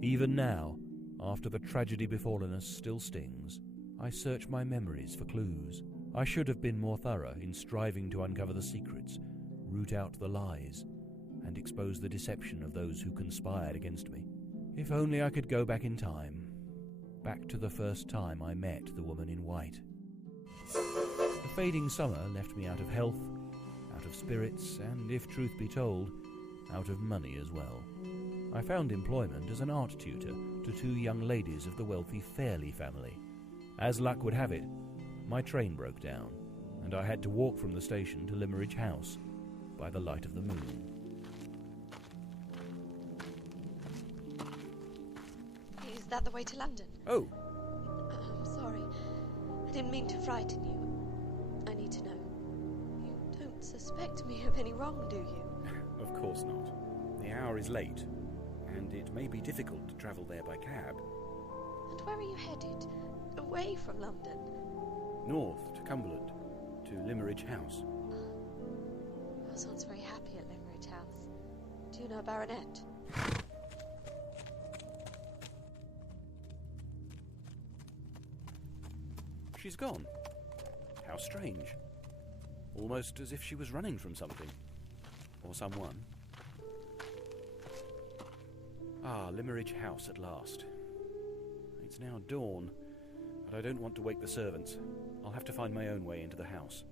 Even now, after the tragedy befallen us still stings, I search my memories for clues. I should have been more thorough in striving to uncover the secrets, root out the lies, and expose the deception of those who conspired against me. If only I could go back in time, back to the first time I met the woman in white. The fading summer left me out of health, out of spirits, and, if truth be told, out of money as well. I found employment as an art tutor to two young ladies of the wealthy Fairley family. As luck would have it, my train broke down, and I had to walk from the station to Limmeridge House by the light of the moon. Is that the way to London? Oh! I'm sorry. I didn't mean to frighten you. I need to know. You don't suspect me of any wrong, do you? Of course not. The hour is late, and it may be difficult to travel there by cab. And where are you headed? Away from London? North to Cumberland, to Limmeridge House. Your son's very happy at Limmeridge House. Do you know a baronet? She's gone. How strange. Almost as if she was running from something. Or someone. Ah, Limmeridge House at last. It's now dawn, but I don't want to wake the servants. I'll have to find my own way into the house.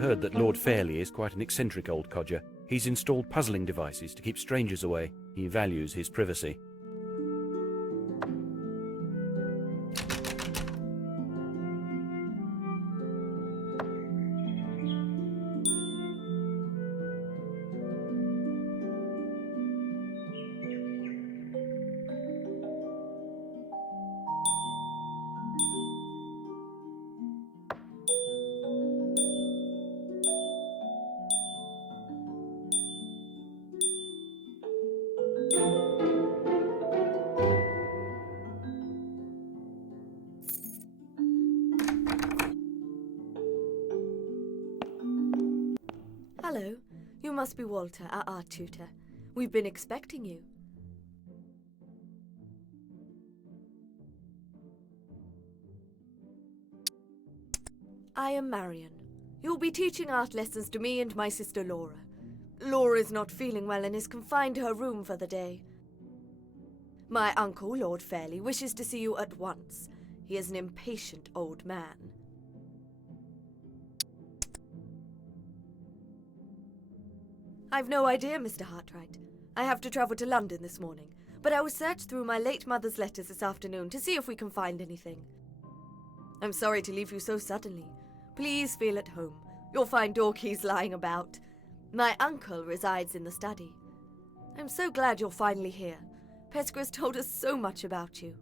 Heard that Lord Fairley is quite an eccentric old codger. He's installed puzzling devices to keep strangers away. He values his privacy. Hello, you must be Walter, our art tutor. We've been expecting you. I am Marion. You'll be teaching art lessons to me and my sister Laura. Laura is not feeling well and is confined to her room for the day. My uncle, Lord Fairley, wishes to see you at once. He is an impatient old man. I've no idea, Mr. Hartright. I have to travel to London this morning, but I will search through my late mother's letters this afternoon to see if we can find anything. I'm sorry to leave you so suddenly. Please feel at home. You'll find door keys lying about. My uncle resides in the study. I'm so glad you're finally here. Pesca has told us so much about you.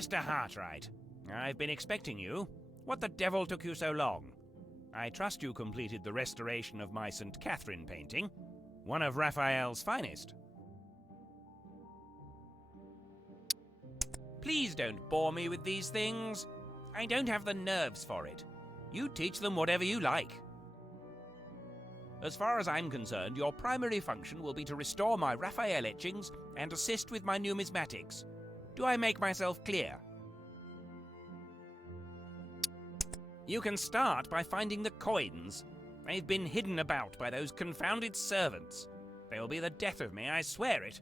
Mr. Hartraight, I've been expecting you. What the devil took you so long? I trust you completed the restoration of my St. Catherine painting, one of Raphael's finest. Please don't bore me with these things. I don't have the nerves for it. You teach them whatever you like. As far as I'm concerned, your primary function will be to restore my Raphael etchings and assist with my numismatics. Do I make myself clear? You can start by finding the coins. They've been hidden about by those confounded servants. They'll be the death of me, I swear it.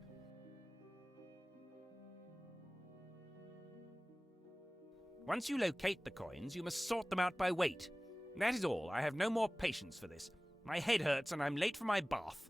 Once you locate the coins, you must sort them out by weight. That is all. I have no more patience for this. My head hurts and I'm late for my bath.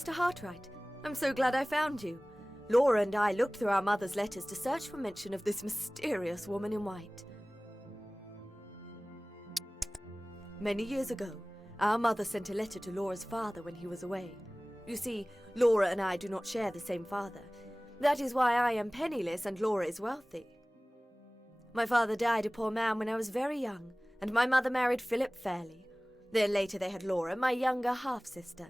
Mr. Hartraight, I'm so glad I found you. Laura and I looked through our mother's letters to search for mention of this mysterious woman in white. Many years ago, our mother sent a letter to Laura's father when he was away. You see, Laura and I do not share the same father. That is why I am penniless and Laura is wealthy. My father died a poor man when I was very young, and my mother married Philip Fairley. Then later they had Laura, my younger half-sister.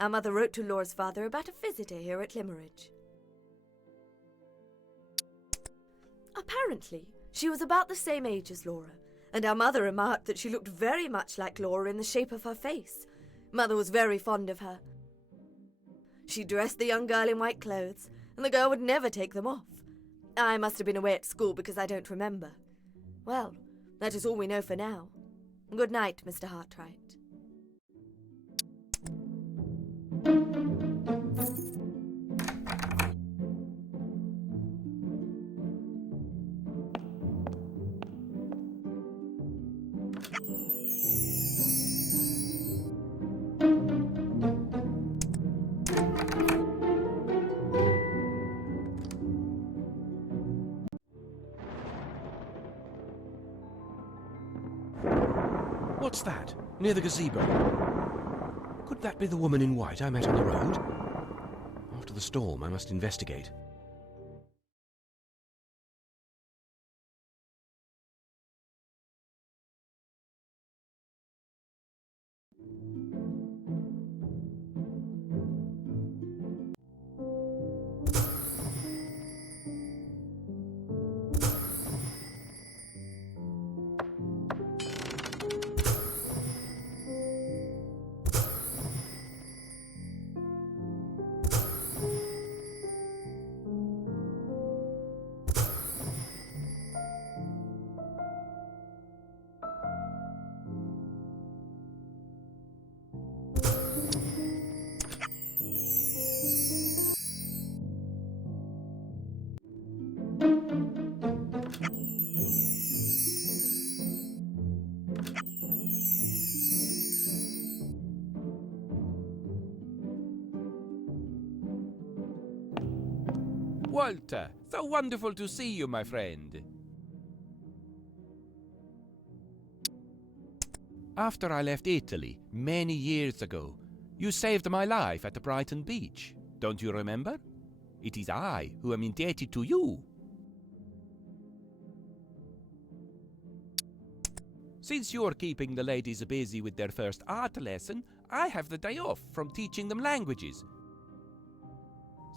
Our mother wrote to Laura's father about a visitor here at Limmeridge. Apparently, she was about the same age as Laura, and our mother remarked that she looked very much like Laura in the shape of her face. Mother was very fond of her. She dressed the young girl in white clothes, and the girl would never take them off. I must have been away at school because I don't remember. Well, that is all we know for now. Good night, Mr. Hartraight. What's that? Near the gazebo? Could that be the woman in white I met on the road? After the storm, I must investigate. Walter! So wonderful to see you, my friend. After I left Italy many years ago, you saved my life at the Brighton beach. Don't you remember? It is I who am indebted to you. Since you're keeping the ladies busy with their first art lesson, I have the day off from teaching them languages.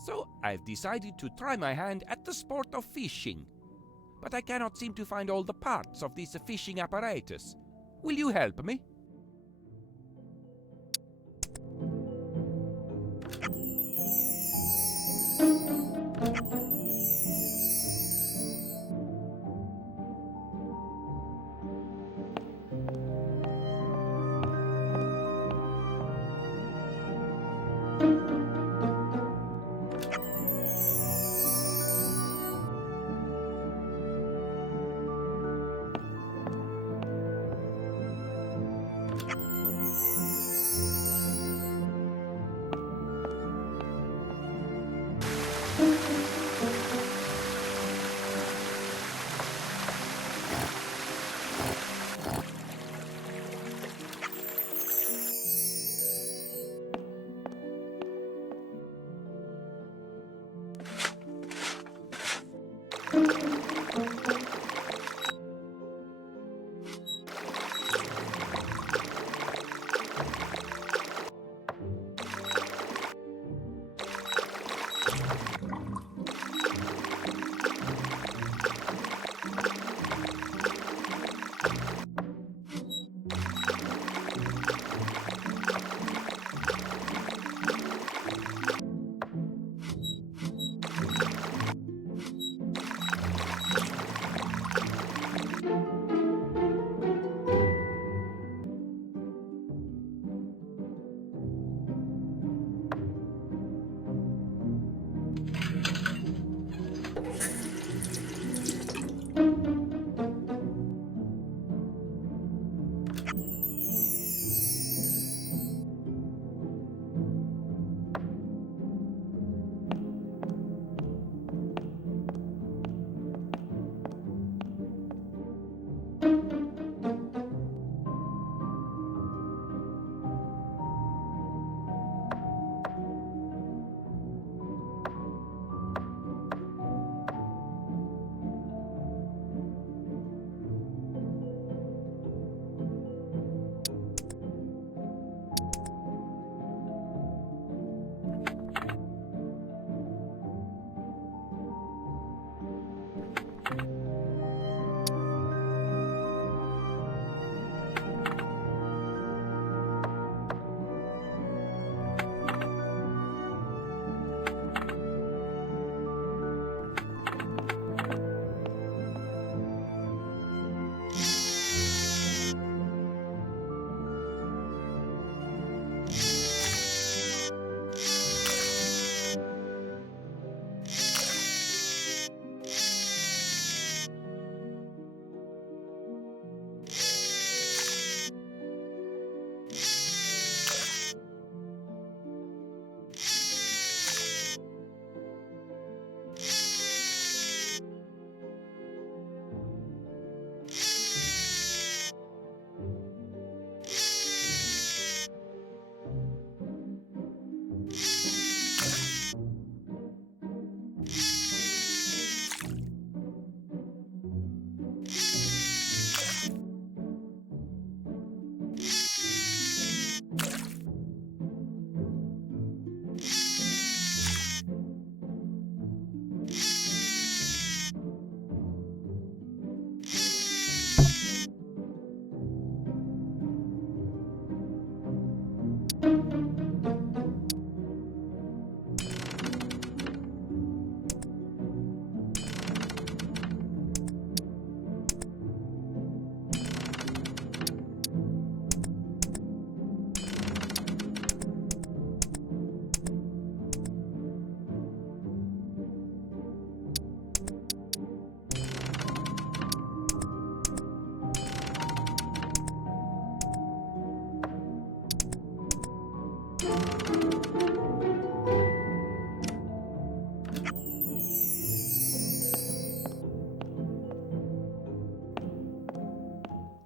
So I've decided to try my hand at the sport of fishing. But I cannot seem to find all the parts of this fishing apparatus. Will you help me?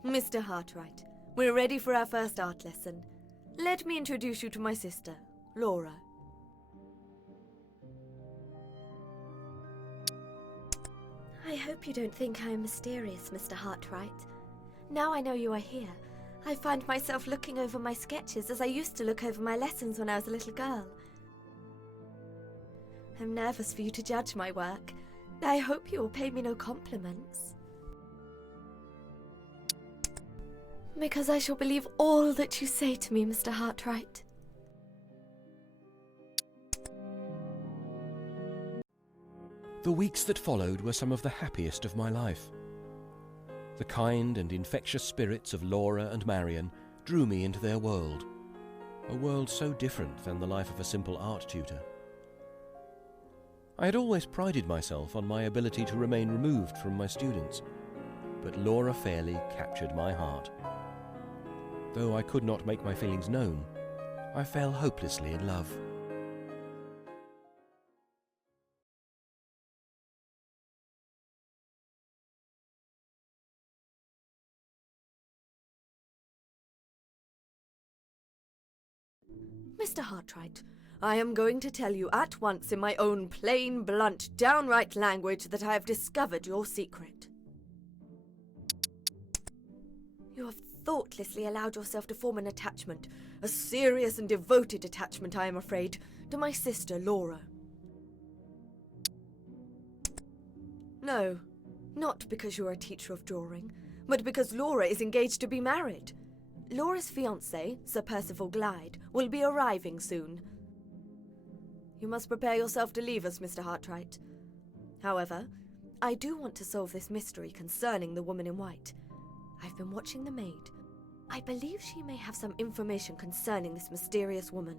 Mr. Hartraight, we're ready for our first art lesson. Let me introduce you to my sister, Laura. I hope you don't think I am mysterious, Mr. Hartraight. Now I know you are here, I find myself looking over my sketches as I used to look over my lessons when I was a little girl. I'm nervous for you to judge my work. I hope you will pay me no compliments. Because I shall believe all that you say to me, Mr. Hartraight. The weeks that followed were some of the happiest of my life. The kind and infectious spirits of Laura and Marion drew me into their world, a world so different than the life of a simple art tutor. I had always prided myself on my ability to remain removed from my students, but Laura fairly captured my heart. Though I could not make my feelings known, I fell hopelessly in love. Mr. Hartraight, I am going to tell you at once in my own plain, blunt, downright language that I have discovered your secret. You have thoughtlessly allowed yourself to form an attachment, a serious and devoted attachment, I am afraid, to my sister Laura. No, not because you are a teacher of drawing, but because Laura is engaged to be married. Laura's fiancé, Sir Percival Glyde, will be arriving soon. You must prepare yourself to leave us, Mr. Hartraight. However, I do want to solve this mystery concerning the woman in white. I've been watching the maid. I believe she may have some information concerning this mysterious woman.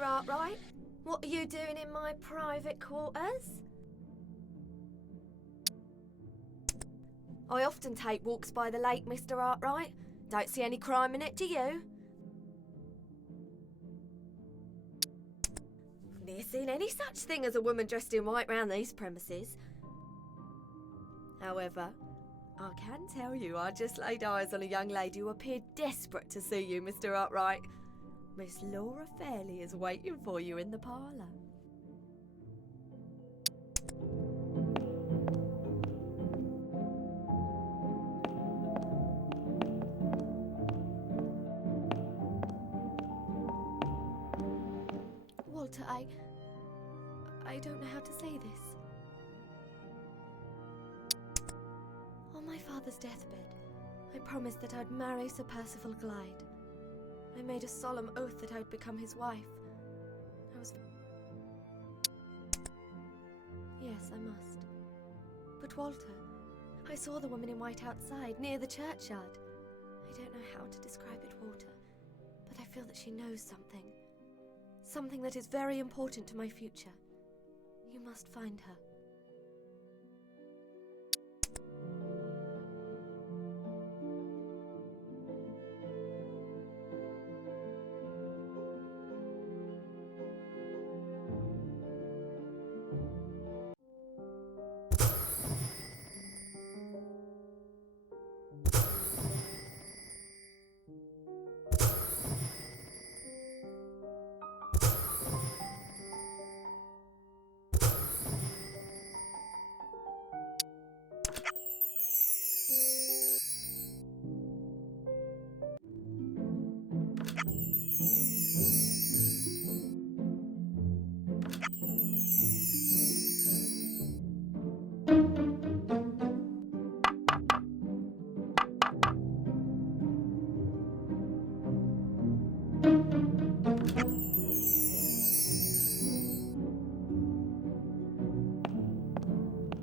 Mr. Arkwright? What are you doing in my private quarters? I often take walks by the lake, Mr. Arkwright. Don't see any crime in it, do you? Never seen any such thing as a woman dressed in white round these premises. However, I can tell you I just laid eyes on a young lady who appeared desperate to see you, Mr. Arkwright. Miss Laura Fairley is waiting for you in the parlour. Walter, I don't know how to say this. On my father's deathbed, I promised that I'd marry Sir Percival Glyde. I made a solemn oath that I'd become his wife. Yes, I must. But Walter, I saw the woman in white outside, near the churchyard. I don't know how to describe it, Walter, but I feel that she knows something. Something that is very important to my future. You must find her.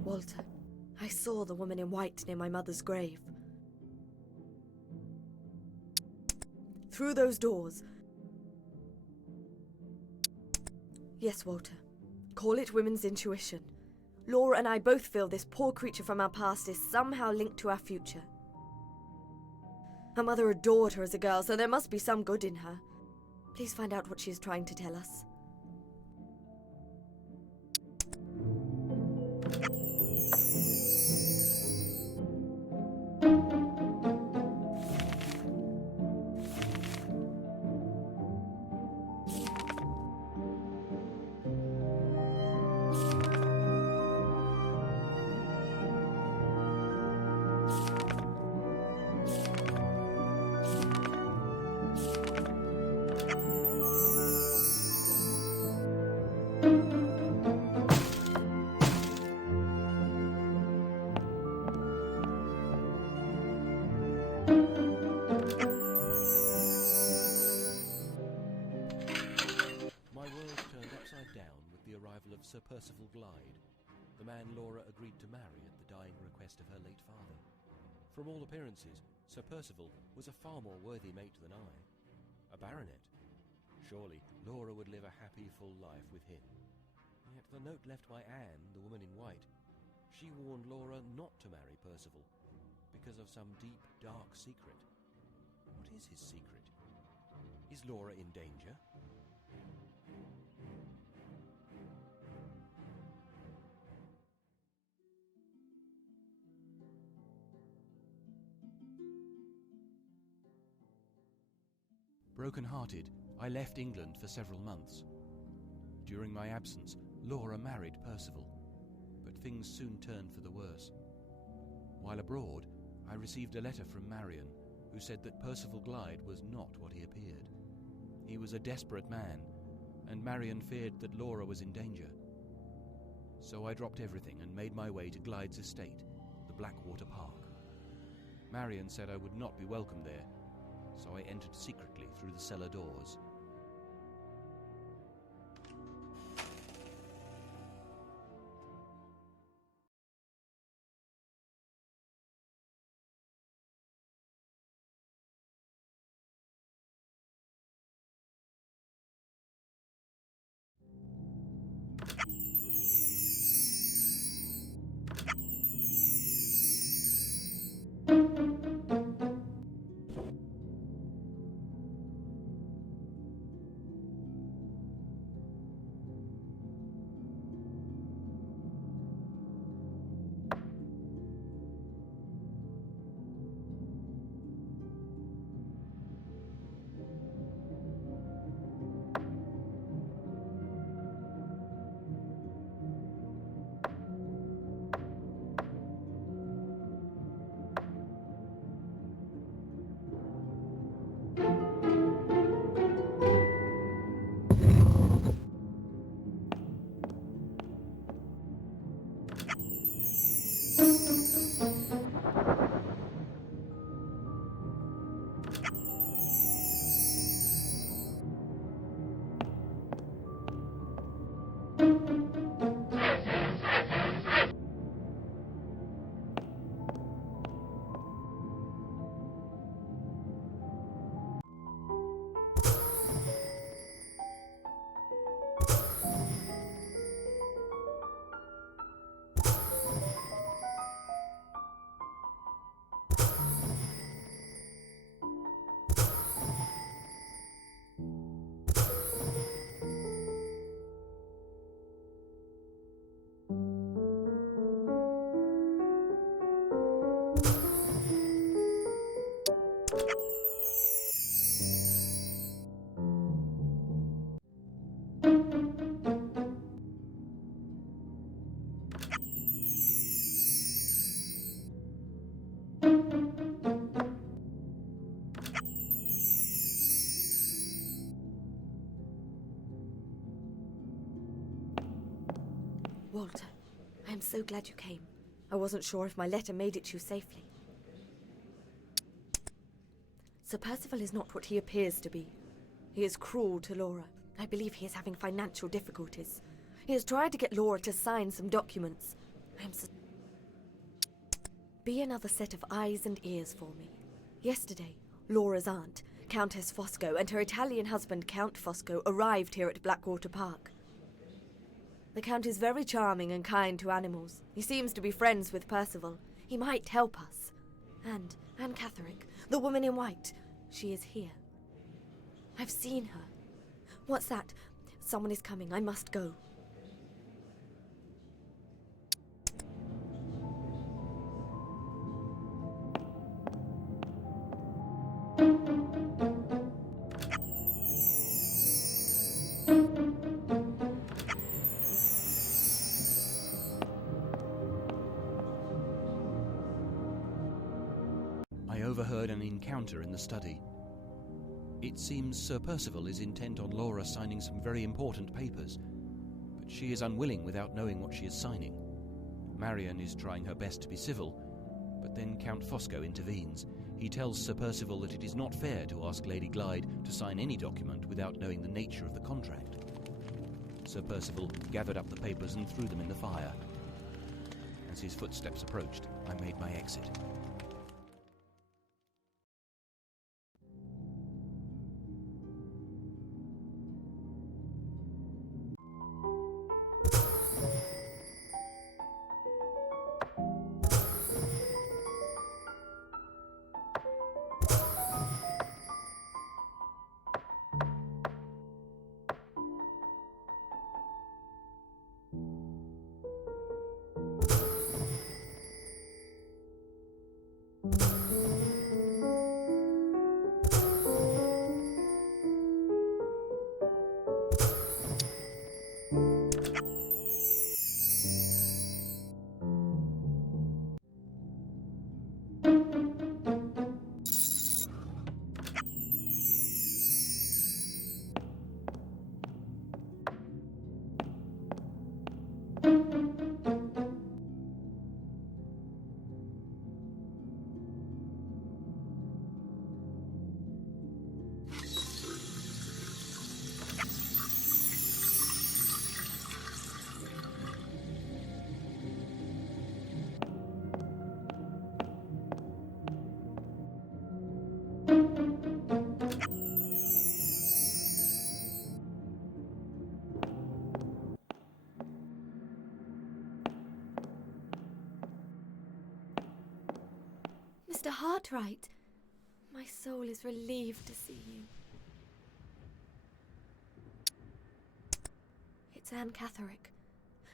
Walter, I saw the woman in white near my mother's grave. Through those doors. Yes, Walter. Call it women's intuition. Laura and I both feel this poor creature from our past is somehow linked to our future. Her mother adored her as a girl, so there must be some good in her. Please find out what she is trying to tell us. Sir Percival Glyde, the man Laura agreed to marry at the dying request of her late father. From all appearances, Sir Percival was a far more worthy mate than I. A baronet. Surely Laura would live a happy, full life with him. Yet the note left by Anne, the woman in white, she warned Laura not to marry Percival because of some deep, dark secret. What is his secret? Is Laura in danger? Broken-hearted, I left England for several months. During my absence, Laura married Percival, but things soon turned for the worse. While abroad, I received a letter from Marion, who said that Percival Glyde was not what he appeared. He was a desperate man, and Marion feared that Laura was in danger. So I dropped everything and made my way to Glyde's estate, the Blackwater Park. Marion said I would not be welcome there, so I entered secretly through the cellar doors. Walter, I am so glad you came. I wasn't sure if my letter made it to you safely. Sir Percival is not what he appears to be. He is cruel to Laura. I believe he is having financial difficulties. He has tried to get Laura to sign some documents. Be another set of eyes and ears for me. Yesterday, Laura's aunt, Countess Fosco, and her Italian husband, Count Fosco, arrived here at Blackwater Park. The Count is very charming and kind to animals. He seems to be friends with Percival. He might help us. And Anne Catherick, the woman in white, she is here. I've seen her. What's that? Someone is coming. I must go. I overheard an encounter in the study. It seems Sir Percival is intent on Laura signing some very important papers, but she is unwilling without knowing what she is signing. Marian is trying her best to be civil, but then Count Fosco intervenes. He tells Sir Percival that it is not fair to ask Lady Glyde to sign any document without knowing the nature of the contract. Sir Percival gathered up the papers and threw them in the fire. As his footsteps approached, I made my exit. Mr. Hartright, my soul is relieved to see you. It's Anne Catherick.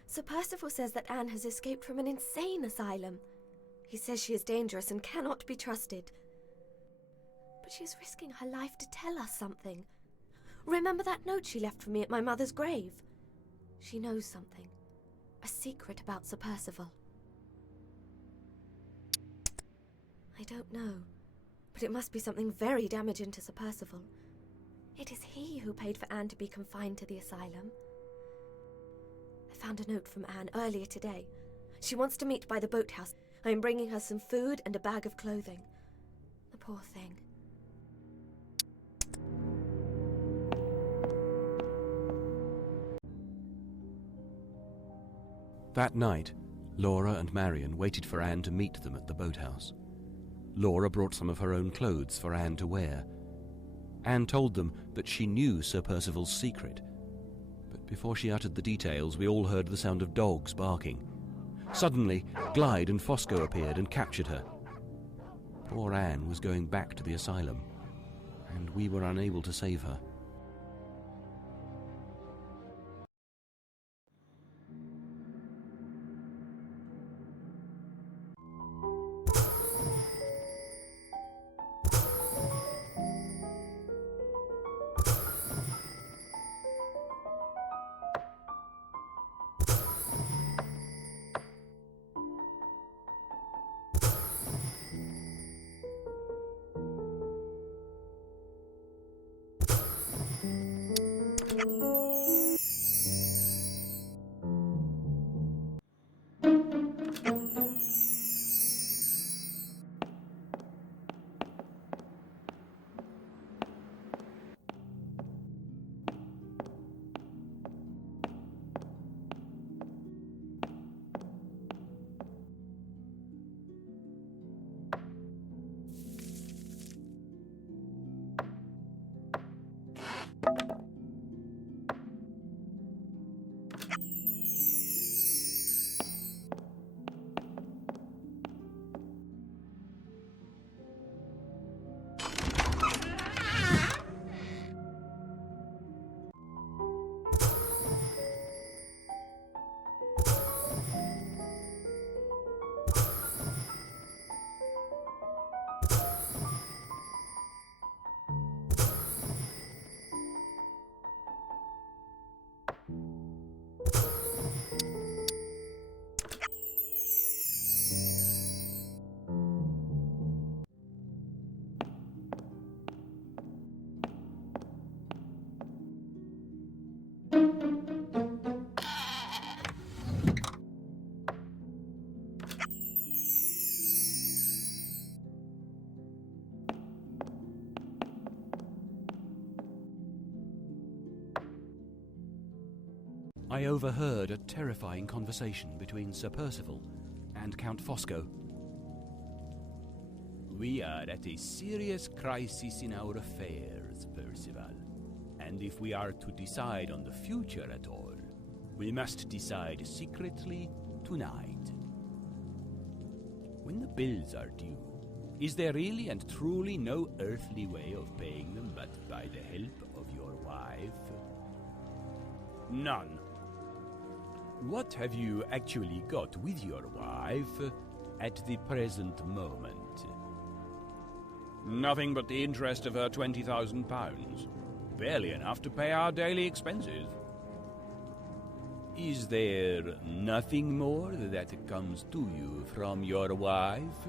Sir Percival says that Anne has escaped from an insane asylum. He says she is dangerous and cannot be trusted. But she is risking her life to tell us something. Remember that note she left for me at my mother's grave? She knows something. A secret about Sir Percival. I don't know, but it must be something very damaging to Sir Percival. It is he who paid for Anne to be confined to the asylum. I found a note from Anne earlier today. She wants to meet by the boathouse. I am bringing her some food and a bag of clothing. The poor thing. That night, Laura and Marian waited for Anne to meet them at the boathouse. Laura brought some of her own clothes for Anne to wear. Anne told them that she knew Sir Percival's secret, but before she uttered the details, we all heard the sound of dogs barking. Suddenly, Glyde and Fosco appeared and captured her. Poor Anne was going back to the asylum, and we were unable to save her. I overheard a terrifying conversation between Sir Percival and Count Fosco. We are at a serious crisis in our affairs, Percival. And if we are to decide on the future at all, we must decide secretly tonight. When the bills are due, is there really and truly no earthly way of paying them but by the help of your wife? None. What have you actually got with your wife at the present moment? Nothing but the interest of her £20,000. Barely enough to pay our daily expenses. Is there nothing more that comes to you from your wife?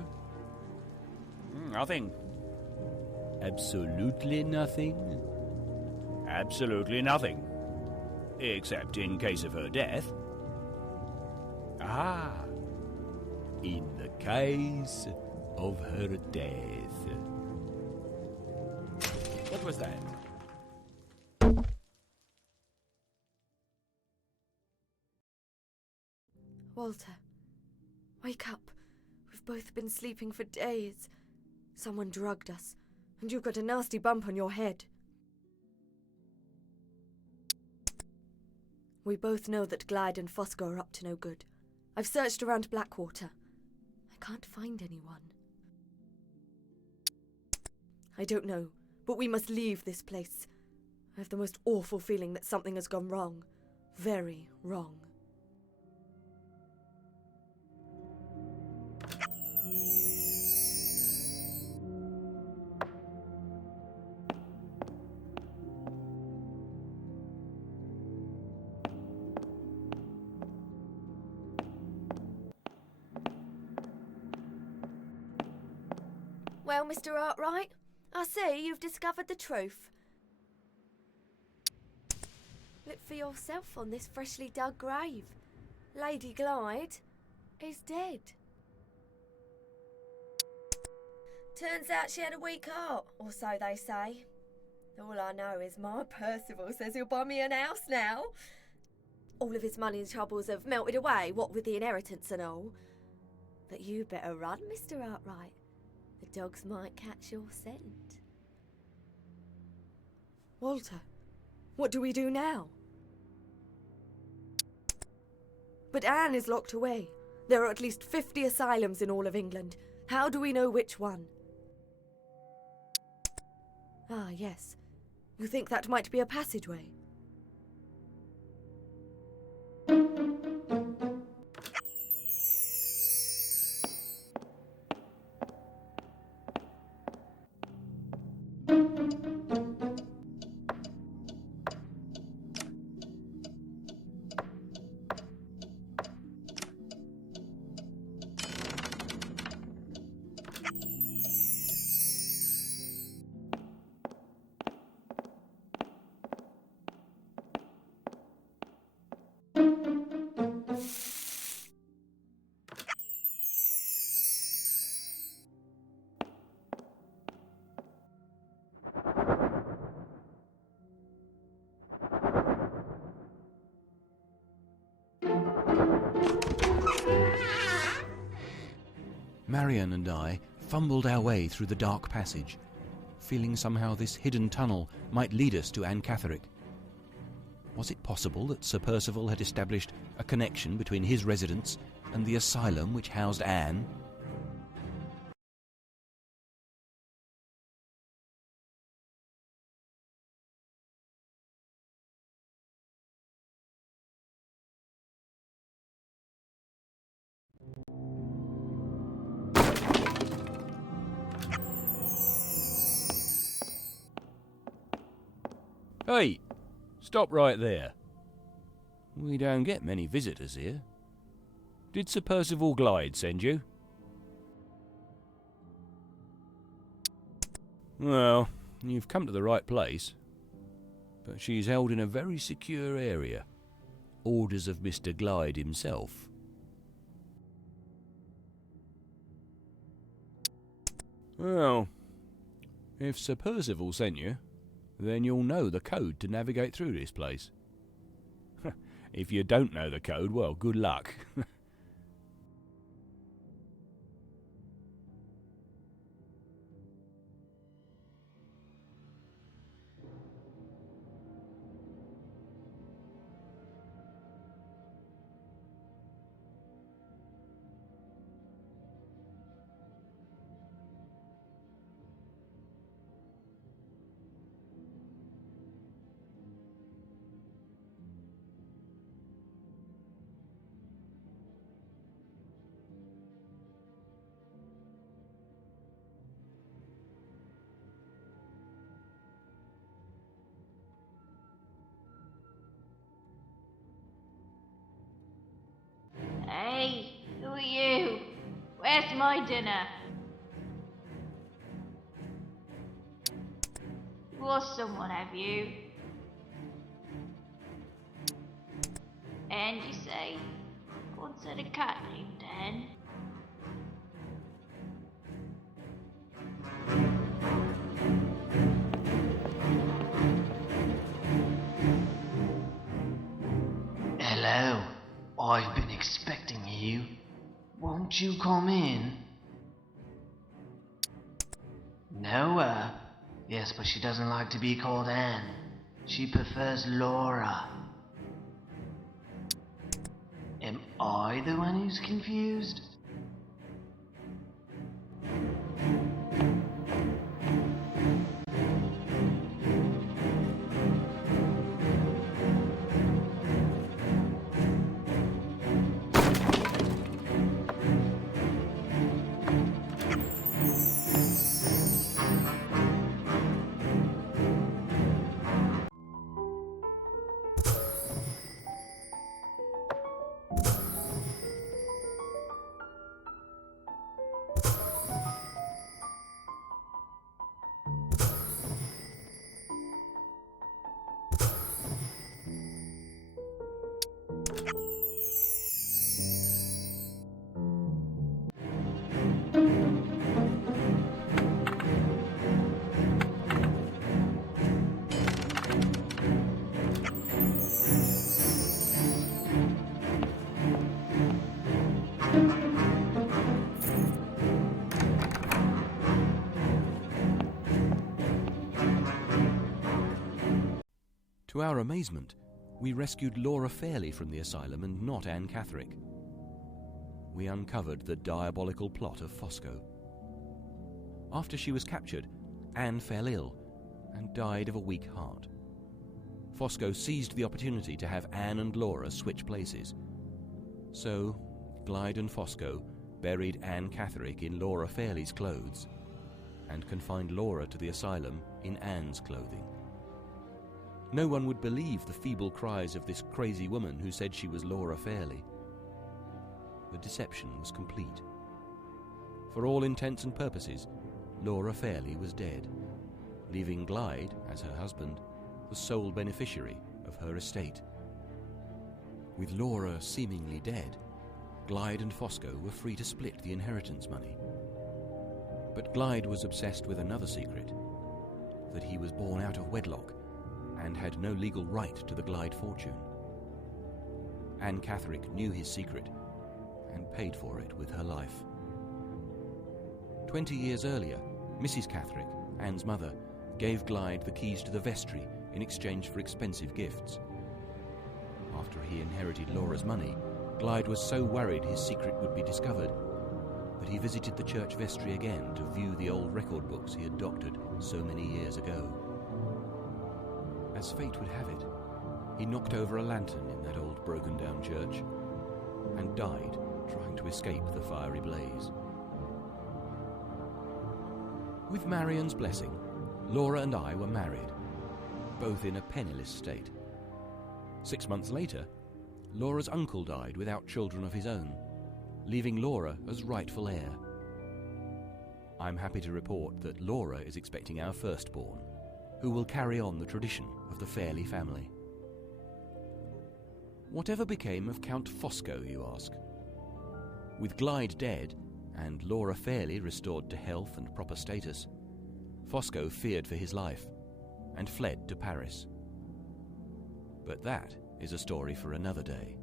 Nothing. Absolutely nothing? Absolutely nothing. Except in case of her death. Ah, in the case of her death. What was that? Walter, wake up. We've both been sleeping for days. Someone drugged us, and you've got a nasty bump on your head. We both know that Glyde and Fosco are up to no good. I've searched around Blackwater. I can't find anyone. I don't know, but we must leave this place. I have the most awful feeling that something has gone wrong. Very wrong. Well, Mr. Arkwright, I see you've discovered the truth. Look for yourself on this freshly dug grave. Lady Glyde is dead. Turns out she had a weak heart, or so they say. All I know is my Percival says he'll buy me an house now. All of his money and troubles have melted away, what with the inheritance and all. But you better run, Mr. Arkwright. The dogs might catch your scent. Walter, what do we do now? But Anne is locked away. There are at least 50 asylums in all of England. How do we know which one? Ah, yes. You think that might be a passageway? Marian and I fumbled our way through the dark passage, feeling somehow this hidden tunnel might lead us to Anne Catherick. Was it possible that Sir Percival had established a connection between his residence and the asylum which housed Anne? Hey, stop right there. We don't get many visitors here. Did Sir Percival Glyde send you? Well, you've come to the right place. But she's held in a very secure area. Orders of Mr. Glyde himself. Well, if Sir Percival sent you, then you'll know the code to navigate through this place. If you don't know the code, well, good luck. Hey, who are you? Where's my dinner? You lost someone, have you? And you say, once had a cat named Hen. Hello, I've been expecting you. Won't you come in? No, yes, but she doesn't like to be called Anne. She prefers Laura. Am I the one who's confused? To our amazement, we rescued Laura Fairley from the asylum and not Anne Catherick. We uncovered the diabolical plot of Fosco. After she was captured, Anne fell ill and died of a weak heart. Fosco seized the opportunity to have Anne and Laura switch places. So, Glyde and Fosco buried Anne Catherick in Laura Fairley's clothes and confined Laura to the asylum in Anne's clothing. No one would believe the feeble cries of this crazy woman who said she was Laura Fairley. The deception was complete. For all intents and purposes, Laura Fairley was dead, leaving Glyde, as her husband, the sole beneficiary of her estate. With Laura seemingly dead, Glyde and Fosco were free to split the inheritance money. But Glyde was obsessed with another secret, that he was born out of wedlock and had no legal right to the Glyde fortune. Anne Catherick knew his secret and paid for it with her life. 20 years earlier, Mrs. Catherick, Anne's mother, gave Glyde the keys to the vestry in exchange for expensive gifts. After he inherited Laura's money, Glyde was so worried his secret would be discovered that he visited the church vestry again to view the old record books he had doctored so many years ago. As fate would have it, he knocked over a lantern in that old broken-down church and died trying to escape the fiery blaze. With Marion's blessing, Laura and I were married, both in a penniless state. 6 months later, Laura's uncle died without children of his own, leaving Laura as rightful heir. I'm happy to report that Laura is expecting our firstborn, who will carry on the tradition of the Fairley family. Whatever became of Count Fosco, you ask? With Glyde dead and Laura Fairley restored to health and proper status, Fosco feared for his life and fled to Paris. But that is a story for another day.